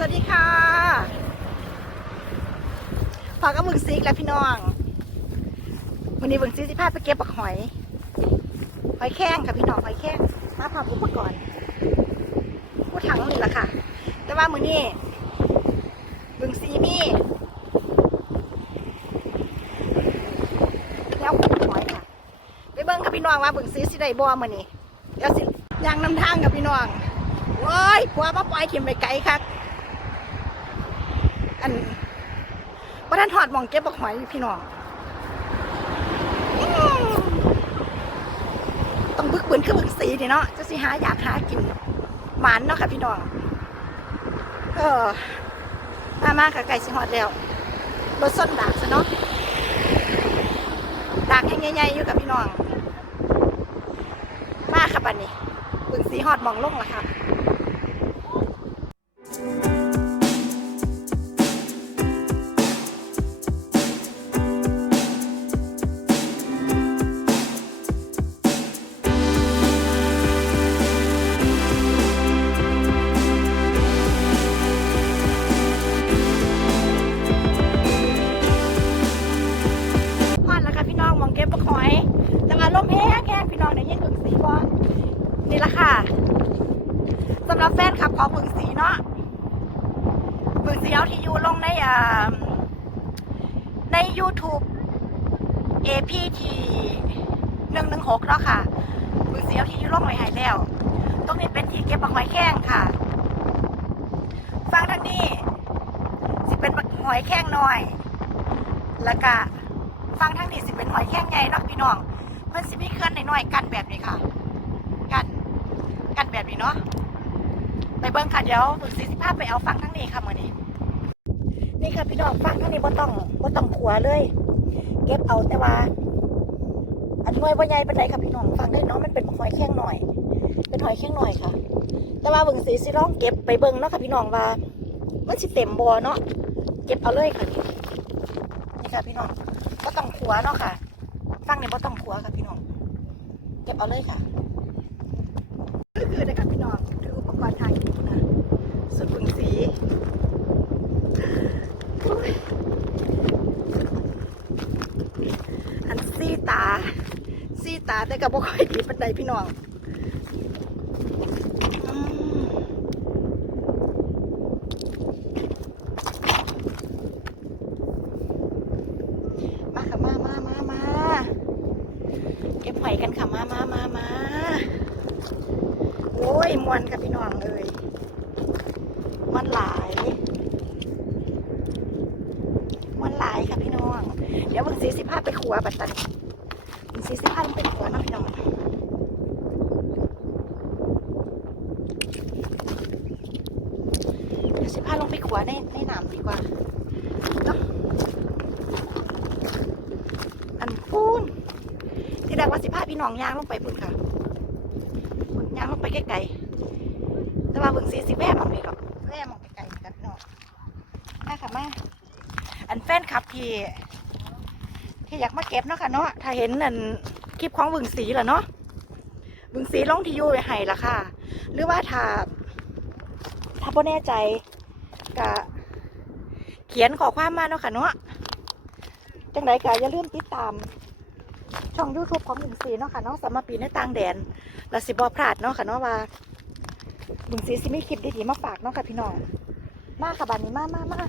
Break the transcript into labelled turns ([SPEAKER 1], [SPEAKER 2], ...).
[SPEAKER 1] สวัสดีค่ะฝากกับบึงซีกและพี่น้องวันนี้บึงซีสิพาไปเก็บบักหอย หอยแข้งค่ะพี่น้องหอยแข้งมาพร้อมอุปกรณ์ผู้ถังนี่แหละค่ะ แต่ว่ามือนี้บึงซีมี่แล้วหอยค่ะไปเบิ่งกับพี่น้องว่าบึงซีสิได้บ่มือนี้เดี๋ยวสิย่างนำทางกับพี่น้องโอ้ยผัวมาปล่อยเข็มไปไกลคัก อันบ่ทันถอดมองเก็บบักหอยอยู่พี่น้องอต้องบึกบืนคือบึกสีนี่เนาะจะสิหาอยากหากินหมานเนาะค่ะพี่น้องเออมามาค่ะไก่สิฮอดแล้วรถส้นดากซะเนาะดากแห้งใหญ่ๆอยู่กับพี่น้อง มาค่ะบัดนี้บึงสีฮอดมองลงละค่ะ นี่ละค่ะสำหรับแฟนคลับของบึงสีเนาะบึงสีเอาที่อยู่ลงในอ่าใน YouTube APT หนึ่งหนึ่งหกแล้วค่ะบึงสีเอาที่อยู่ลงไว้ใหายแล้ว ตรงนี้เป็นที่เก็บหอยแข้งค่ะฟังทางนี้ สิเป็นหอยแข้งน้อย แล้วก็ฟังทางนี้สิเป็นหอยแข้งใหญ่เนาะพี่น้อง มันสิมีเคลื่อนน้อยๆกันแบบนี้ค่ะ กันแบบนี้เนาะไปเบิ้งค่ะเดี๋ยวฝึกสี่สิบห้าไปเอาฟังทางนี้ค่ะมือนี้นี่ค่ะพี่น้องฟังทางนี้บ่ต้องบ่ต้องขัวเลย เก็บเอาแต่ว่า อันน้อยบ่ใหญ่เป็นไรค่ะพี่น้องฟังได้เนาะมันเป็นหอยแข้งหน่อย เป็นหอยแข้งหน่อยค่ะ แต่ว่าเบิ่งสีสิลองเก็บไปเบิ่งเนาะค่ะพี่น้องว่า มันสิเต็มบ่เนาะเก็บเอาเลยค่ะนี่นี่ค่ะพี่น้องก็ต้องขัวเนาะค่ะ ฟังเนี่ยก็ต้องขัวค่ะพี่น้อง เก็บเอาเลยค่ะก็คือนะครับพี่น้องคืออุปกรณ์ถ่ายคลิปนะสุดบึงสีโอ้ยอันซี่ตา ซี่ ตาแต่ก็บ่ค่อยดีปันใดพี่น้องมาค่ะมามามามาเก็บหอยกันค่ะมามามามาโอ้ยมวนค่ะพี่น้องเอ้ยมันหลายมันหลายค่ะพี่น้อง เดี๋ยวเบิ่งสีสิบห้าไปขัวบัดตันเบิ่งสีสิบห้าลงไปขัวเนาะพี่น้อง เดี๋ยวสิพาลงไปขั วในในน้ำดีกว่าเนาะอันพูนที่แรกว่าสิพาพี่น้องย่างลงไปพุ่นค่ะพุ่นย่างลงไปไกลๆแต่ว่าเบิ่งสีสิแว่มองนี่ดอกแว่มองไกลๆเหมือนกันพี่น้องมาค่ะมาอันแฟนคลับที่ที่อยากมาเก็บเนาะค่ะเนาะถ้าเห็นอันคลิปของบึงสีเหรอเนาะบึงสีลงที่ยู่ไว้ให้ละค่ะ หรือว่าถ้าถ้าบ่แน่ใจ กะเขียนขอความมาเนาะค่ะเนาะจังไดกะอย่าลืมติดตาม ช่อง YouTube ของหนึ่งสีเนาะค่ะเนาะสำหรับปีในต่างแดนและสิบอพลาดเนาะค่ะเนาะว่าหนึ่งสีสิมีคลิปดีๆมาฝากเนาะค่ะพี่น้องมาค่ะบานนี้มามามา